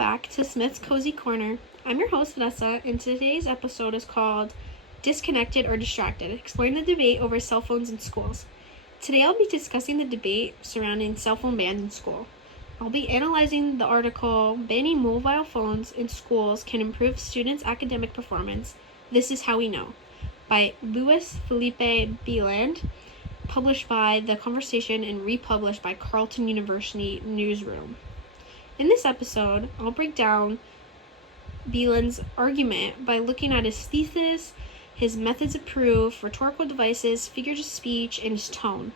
back to Smith's Cozy Corner. I'm your host, Vanessa, and today's episode is called Disconnected or Distracted, exploring the debate over cell phones in schools. Today I'll be discussing the debate surrounding cell phone bans in school. I'll be analyzing the article, Banning Mobile Phones in Schools Can Improve Students' Academic Performance. This is How We Know, by Luis Felipe Bieland, published by The Conversation and republished by Carleton University Newsroom. In this episode, I'll break down Bieland's argument by looking at his thesis, his methods of proof, rhetorical devices, figures of speech, and his tone.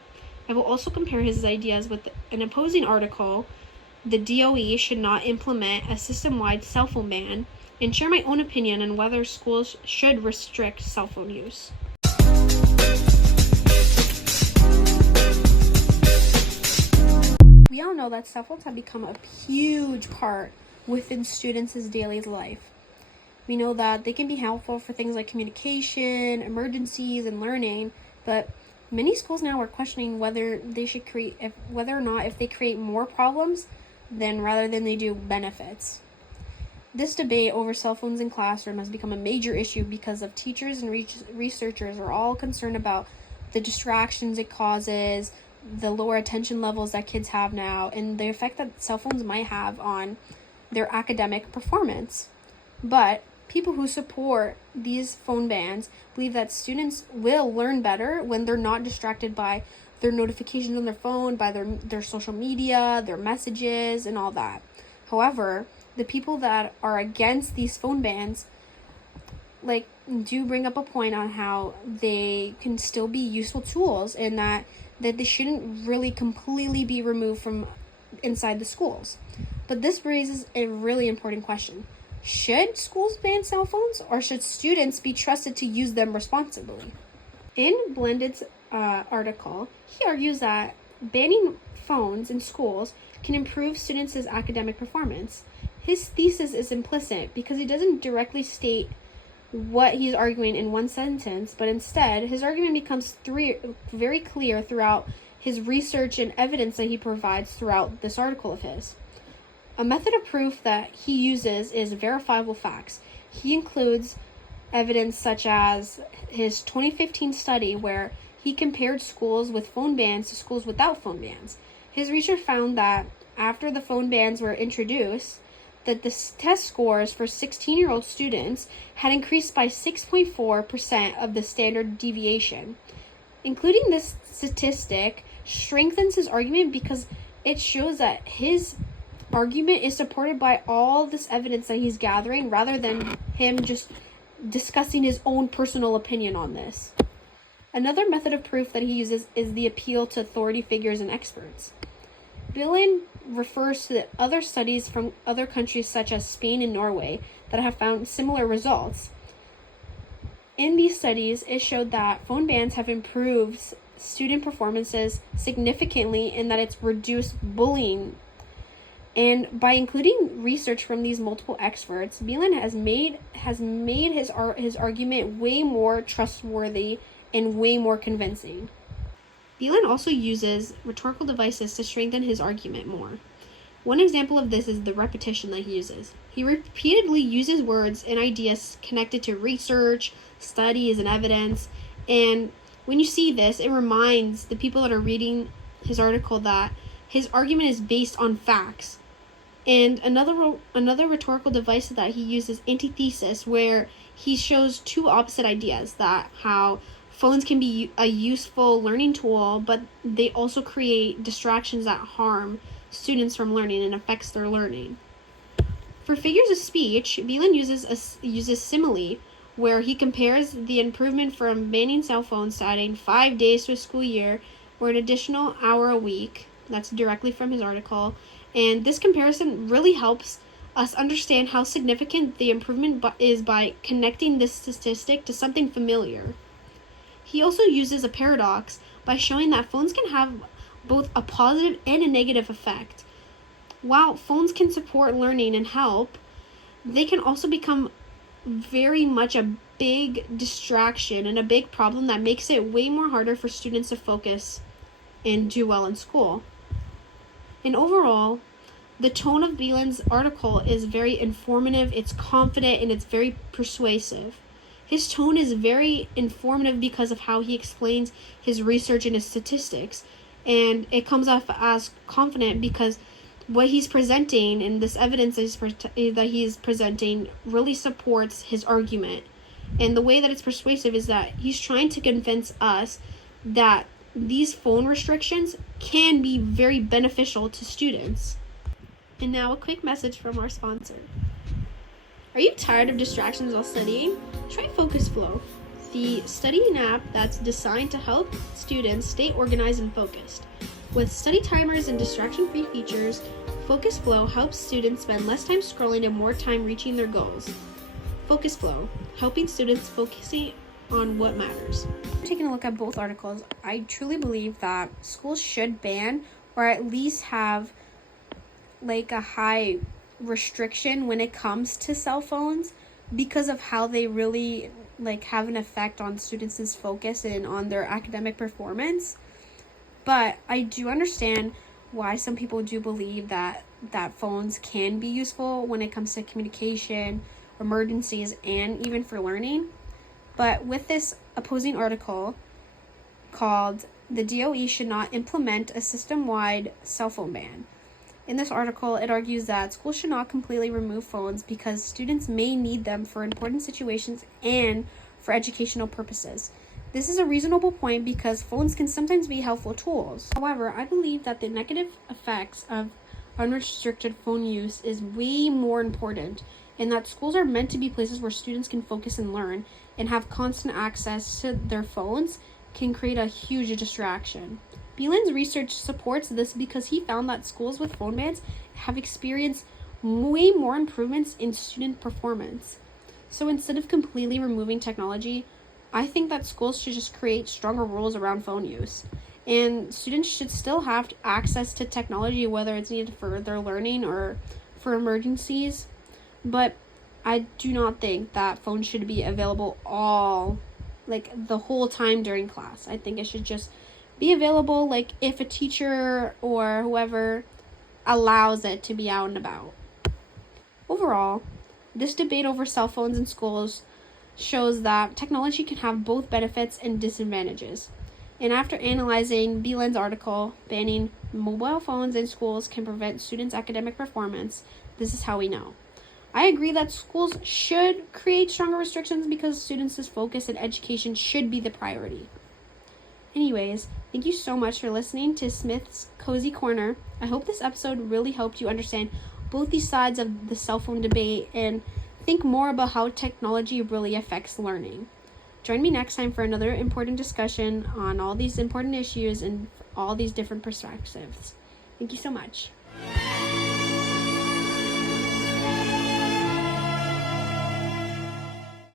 I will also compare his ideas with an opposing article, The DOE Should Not Implement a System-Wide Cell Phone Ban, and share my own opinion on whether schools should restrict cell phone use. We all know that cell phones have become a huge part within students' daily life. We know that they can be helpful for things like communication, emergencies, and learning, but many schools now are questioning whether or not they create more problems rather than they do benefits. This debate over cell phones in classroom has become a major issue because of teachers and researchers are all concerned about the distractions it causes, the lower attention levels that kids have now, and the effect that cell phones might have on their academic performance. But people who support these phone bans believe that students will learn better when they're not distracted by their notifications on their phone, by their social media, their messages, and all that. However, the people that are against these phone bans do bring up a point on how they can still be useful tools and that they shouldn't really completely be removed from inside the schools. But this raises a really important question. Should schools ban cell phones, or should students be trusted to use them responsibly? In Blended's article, he argues that banning phones in schools can improve students' academic performance. His thesis is implicit because he doesn't directly state what he's arguing in one sentence, but instead his argument becomes very clear throughout his research and evidence that he provides throughout this article of his. A method of proof that he uses is verifiable facts. He includes evidence such as his 2015 study where he compared schools with phone bans to schools without phone bans. His research found that after the phone bans were introduced, that the test scores for 16-year-old students had increased by 6.4% of the standard deviation. Including this statistic strengthens his argument because it shows that his argument is supported by all this evidence that he's gathering rather than him just discussing his own personal opinion on this. Another method of proof that he uses is the appeal to authority figures and experts. Bieland refers to the other studies from other countries such as Spain and Norway that have found similar results. In these studies, it showed that phone bans have improved student performances significantly and that it's reduced bullying. And by including research from these multiple experts, Bieland has made his argument way more trustworthy and way more convincing. Bieland also uses rhetorical devices to strengthen his argument more. One example of this is the repetition that he uses. He repeatedly uses words and ideas connected to research, studies, and evidence. And when you see this, it reminds the people that are reading his article that his argument is based on facts. And another rhetorical device that he uses, antithesis, where he shows two opposite ideas, that how phones can be a useful learning tool, but they also create distractions that harm students from learning and affects their learning. For figures of speech, Bieland uses simile, where he compares the improvement from banning cell phones to adding 5 days to a school year or an additional hour a week. That's directly from his article. And this comparison really helps us understand how significant the improvement is by connecting this statistic to something familiar. He also uses a paradox by showing that phones can have both a positive and a negative effect. While phones can support learning and help, they can also become very much a big distraction and a big problem that makes it way more harder for students to focus and do well in school. And overall, The tone of Beeland's article is very informative, it's confident, and it's very persuasive. His tone is very informative because of how he explains his research and his statistics. And it comes off as confident because what he's presenting and this evidence that he's presenting really supports his argument. And the way that it's persuasive is that he's trying to convince us that these phone restrictions can be very beneficial to students. And now a quick message from our sponsor. Are you tired of distractions while studying? Try Focus Flow, the studying app that's designed to help students stay organized and focused. With study timers and distraction-free features, Focus Flow helps students spend less time scrolling and more time reaching their goals. Focus Flow, helping students focusing on what matters. Taking a look at both articles, I truly believe that schools should ban or at least have like a high restriction when it comes to cell phones because of how they really like have an effect on students' focus and on their academic performance. But I do understand why some people do believe that phones can be useful when it comes to communication, emergencies, and even for learning. But with this opposing article called "The DOE Should Not Implement a System-Wide Cell Phone Ban," in this article, it argues that schools should not completely remove phones because students may need them for important situations and for educational purposes. This is a reasonable point because phones can sometimes be helpful tools. However, I believe that the negative effects of unrestricted phone use is way more important, and that schools are meant to be places where students can focus and learn, and have constant access to their phones can create a huge distraction. Beeland's research supports this because he found that schools with phone bans have experienced way more improvements in student performance. So instead of completely removing technology, I think that schools should just create stronger rules around phone use. And students should still have access to technology, whether it's needed for their learning or for emergencies. But I do not think that phones should be available the whole time during class. I think it should just be available like if a teacher or whoever allows it to be out and about. Overall, this debate over cell phones in schools shows that technology can have both benefits and disadvantages. And after analyzing Beeland's article, banning mobile phones in schools can prevent students' academic performance, this is how we know. I agree that schools should create stronger restrictions because students' focus and education should be the priority. Anyways, thank you so much for listening to Smith's Cozy Corner. I hope this episode really helped you understand both these sides of the cell phone debate and think more about how technology really affects learning. Join me next time for another important discussion on all these important issues and all these different perspectives. Thank you so much.